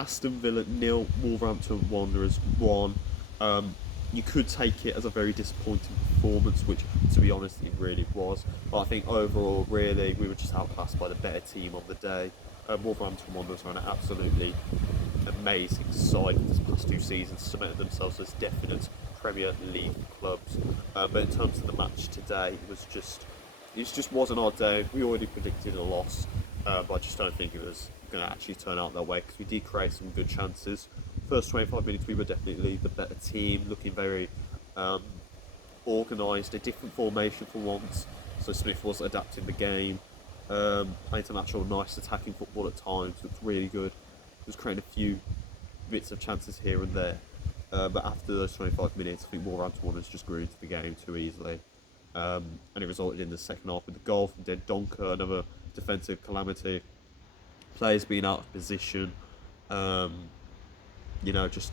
Aston Villa 0, Wolverhampton Wanderers 1. You could take it as a very disappointing performance, which, to be honest, it really was. But I think overall, really, we were just outclassed by the better team of the day. Wolverhampton Wanderers are an absolutely amazing side this past 2 seasons, cemented themselves as definite Premier League clubs. But in terms of the match today, it just wasn't our day. We already predicted a loss, but I just don't think it was going to actually turn out that way because we did create some good chances. First 25 minutes, we were definitely the better team, looking very organised, a different formation for once. So Smith was adapting the game, playing some actual nice attacking football at times, looked really good. Was creating a few bits of chances here and there. But after those 25 minutes, I think Wolverhampton Wanderers just grew into the game too easily. And it resulted in the second half with the goal from Den Donker, another defensive calamity. Players being out of position, just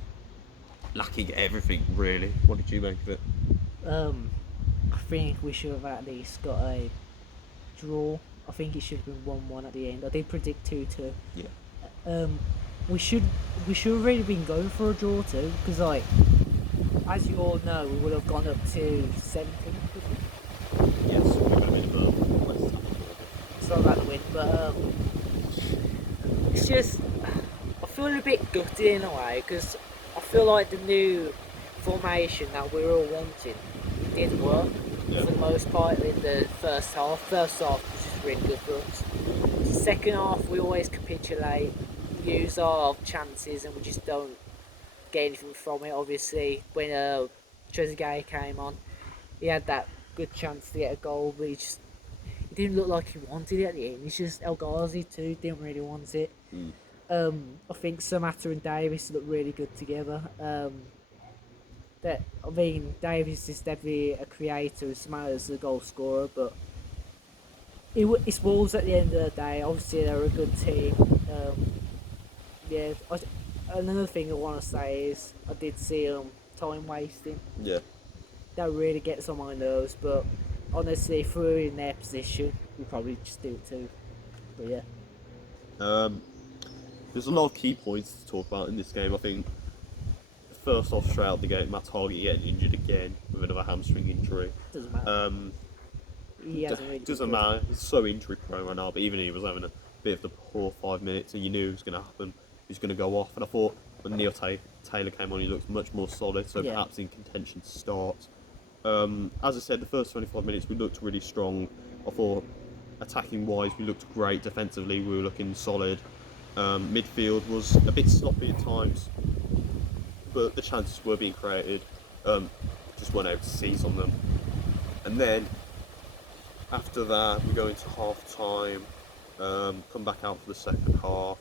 lacking everything really. What did you make of it? I think we should have at least got a draw. I think it should have been 1-1 at the end. I did predict 2-2. Yeah. We should have really been going for a draw too, because as you all know, we would have gone up to 17th. Yes, we would have been the West Ham. It's not about the win, but it's just I feel a bit gutted in a way because I feel like the new formation that we were all wanting did work for the most part in the first half. First half was just really good for us. Second half, we always capitulate, use our chances, and we just don't get anything from it. Obviously, when Trezeguet came on, he had that good chance to get a goal, but he didn't look like he wanted it at the end. It's just El Ghazi too didn't really want it. I think Samatta and Davis look really good together. Davis is definitely a creator, Samatta's a goal scorer, but it's Wolves at the end of the day. Obviously, they're a good team. Another thing I want to say is I did see time wasting. Yeah. That really gets on my nerves, but honestly, if we were in their position, we'd probably just do it too. But yeah. There's a lot of key points to talk about in this game. I think first off, straight out the gate, Matt Target getting injured again with another hamstring injury. Doesn't matter. He hasn't really Doesn't matter. He's so injury prone right now. But even he was having a bit of the poor 5 minutes, and you knew it was going to happen. He was going to go off. And I thought when Neil Taylor came on, he looked much more solid. So perhaps in contention to start. As I said, the first 25 minutes we looked really strong. I thought attacking wise we looked great. Defensively we were looking solid. Midfield was a bit sloppy at times, but the chances were being created. Just weren't able to seize on them. And then after that we go into half time, come back out for the second half,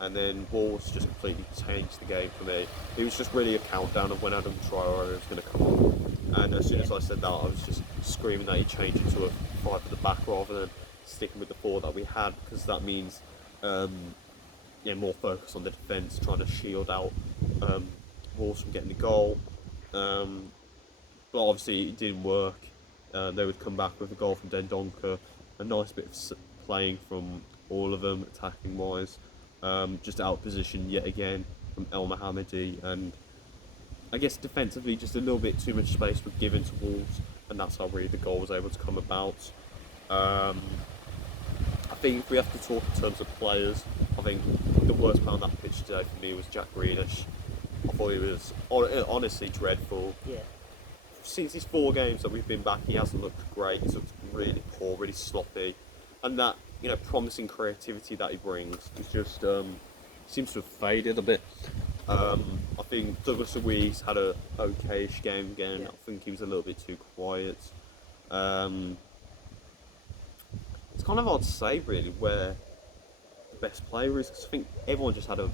and then Wolves just completely changed the game for me. It was just really a countdown of when Adam Traore was going to come on, and as soon as I said that, I was just screaming that he changed it to a 5 at the back rather than sticking with the 4 that we had, because that means more focus on the defence, trying to shield out Wolves from getting the goal. But obviously it didn't work. They would come back with a goal from Den Donker, a nice bit of playing from all of them, attacking wise. Just out of position yet again from El Mohammadi, and I guess defensively just a little bit too much space was given to Wolves, and that's how really the goal was able to come about. I think if we have to talk in terms of players, I think the worst player on that pitch today for me was Jack Grealish. I thought he was honestly dreadful. Yeah. Since these 4 games that we've been back, he hasn't looked great. He's looked really poor, really sloppy, and that promising creativity that he brings is just seems to have faded a bit. I think Douglas Luiz had a okayish game again. Yeah. I think he was a little bit too quiet. It's kind of hard to say really where the best player is, because I think everyone just had an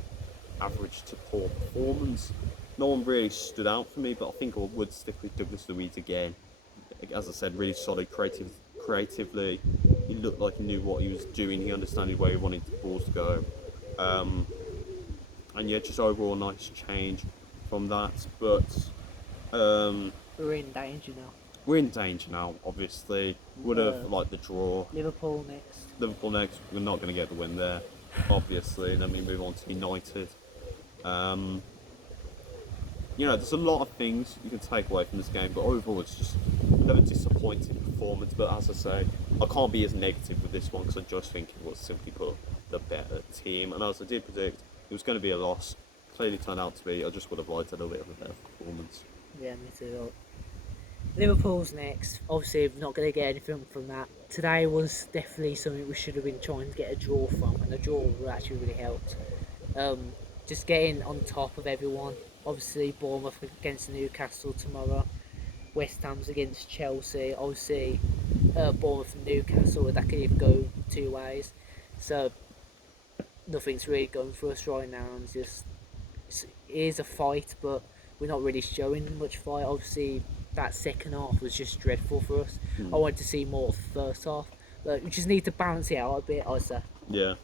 average to poor performance. No one really stood out for me, but I think I would stick with Douglas Luiz again. As I said, really solid creatively. He looked like he knew what he was doing. He understood where he wanted the balls to go. And yeah, just overall nice change from that. But we're in danger now. we're in danger now, obviously. Would have liked the draw. Liverpool next. We're not going to get the win there, obviously. And then we move on to United. Um, you know, there's a lot of things you can take away from this game, but overall it's just another disappointing performance. But as I say, I can't be as negative with this one because I just think it was simply put the better team. And as I did predict, it was going to be a loss. Clearly turned out to be. I just would have liked a little bit of a better performance. Yeah, me too. Liverpool's next. Obviously, we're not going to get anything from that. Today was definitely something we should have been trying to get a draw from, and a draw would actually really helped. Um, just getting on top of everyone. Obviously, Bournemouth against Newcastle tomorrow. West Ham's against Chelsea. Obviously, Bournemouth and Newcastle, that could even go two ways. So, nothing's really going for us right now, and just it is a fight, but we're not really showing much fight. Obviously, that second half was just dreadful for us. I wanted to see more of the first half. But we just need to balance it out a bit, I say. Yeah.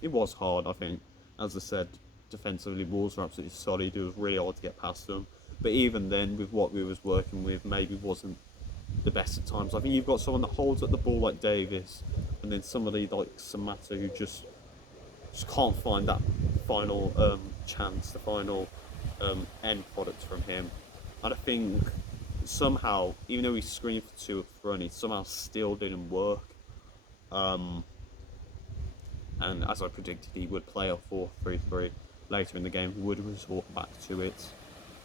It was hard, I think. As I said, defensively, Wolves were absolutely solid. It was really hard to get past them. But even then, with what we was working with, maybe wasn't the best at times. I think you've got someone that holds up the ball like Davis, and then somebody like Samata who just can't find that final chance, the final end product from him. And I think somehow, even though he screamed for two up front, it somehow still didn't work. And as I predicted, he would play a 4-3-3 later in the game. He would resort back to it.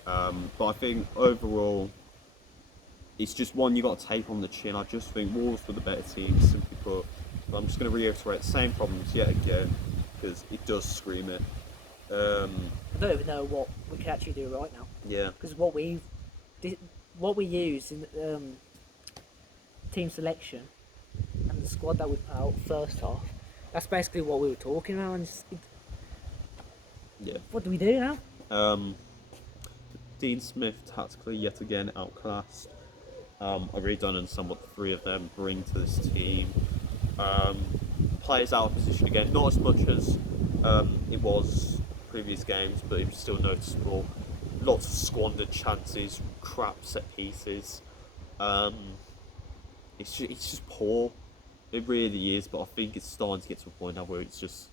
But I think overall, it's just one you got to take on the chin. I just think Wolves were the better team, simply put. But I'm just going to reiterate the same problems yet again, because it does scream it. I don't even know what we can actually do right now. Yeah. Because what we use in team selection and the squad that we put out first half, that's basically what we were talking about. And Yeah. what do we do now? Dean Smith tactically yet again outclassed. I really don't understand what the three of them bring to this team. Players out of position again, not as much as it was previous games, but it was still noticeable. Lots of squandered chances, crap set pieces. It's just poor. It really is, but I think it's starting to get to a point now where it's just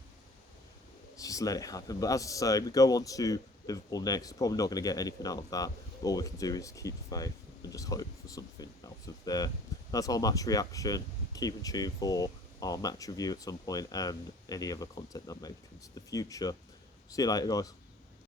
let it happen. But as I say, we go on to Liverpool next. Probably not going to get anything out of that. All we can do is keep the faith and just hope for something out of there. That's our match reaction. Keep in tune for our match review at some point and any other content that may come to the future. See you later, guys.